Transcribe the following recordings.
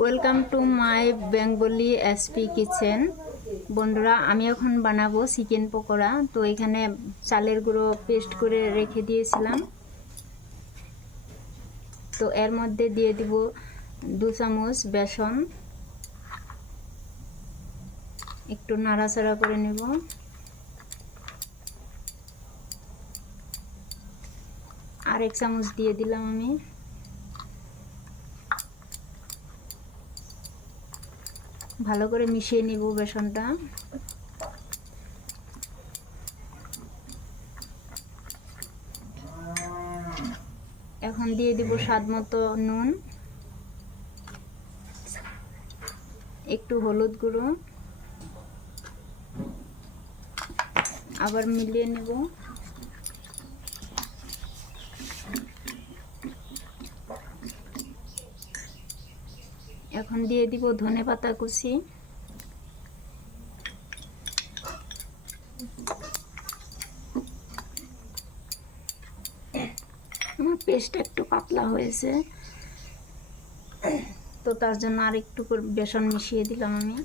Welcome to my Bengali SP kitchen. বন্ধুরা, আমি এখন বানাবো চিকেন পকোড়া। তো এখানে চালের গুঁড়ো পেস্ট করে রেখে দিয়েছিলাম। তো এর মধ্যে দিয়ে দিব 2 চামচ বেসন, একটু নাড়াচাড়া করে নেব। আর 1 চামচ দিয়ে দিলাম আমি। ভালো করে মিশিয়ে নিব বেসনটা। এখন দিয়ে দিব স্বাদ মতো নুন, একটু হলুদ গুঁড়ো, আবার মিলিয়ে নেব। এখন দিয়ে দিব ধনেপাতা কুচি, আমার পেস্টটা একটু পাতলা হয়েছে, তো তার জন্য আর একটু বেসন মিশিয়ে দিলাম আমি।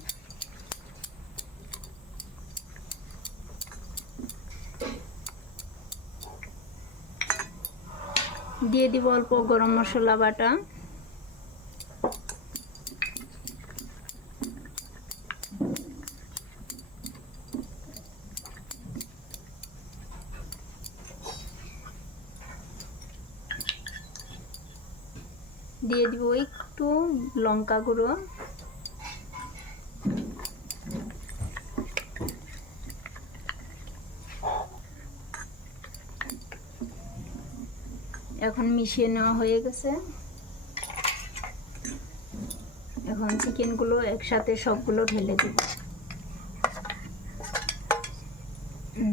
দিয়ে দিব অল্প গরম মশলা বাটা, দিয়ে দিব একটু লঙ্কা গুঁড়ো, এখন মিশিয়ে নেওয়া হয়ে গেছে। এখন চিকেনগুলো একসাথে সবগুলো ঢেলে দিব।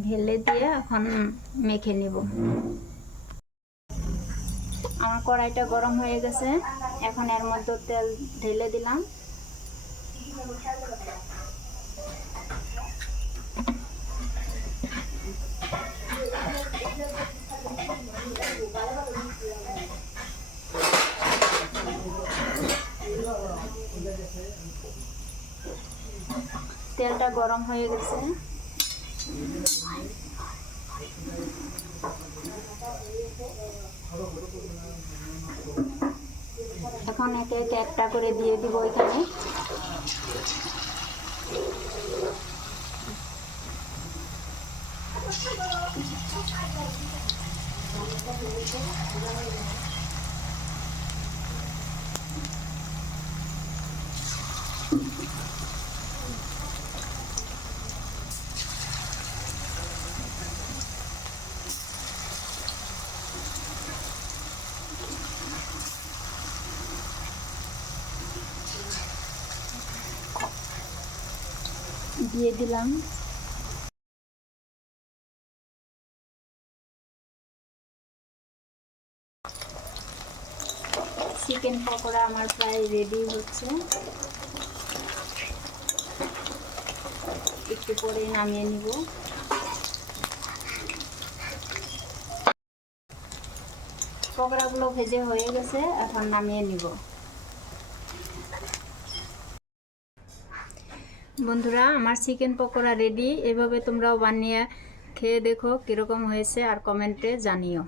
ঢেলে দিয়ে এখন মেখে নেব। আমার কড়াইটা গরম হয়ে গেছে, এখন এর মধ্যে তেল ঢেলে দিলাম। তেলটা গরম হয়ে গেছে, এখন একে একে একটা করে দিয়ে দিব এখানে। দিয়ে দিলাম। চিকেন পকোড়া আমার প্রায় রেডি হচ্ছে, একটু পরে নামিয়ে নিব। পকোড়াগুলো ভেজে হয়ে গেছে, এখন নামিয়ে নিব। বন্ধুরা, আমার চিকেন পকোড়া রেডি। এভাবে তোমরাও বানিয়ে খেয়ে দেখো কীরকম হয়েছে আর কমেন্টে জানিও।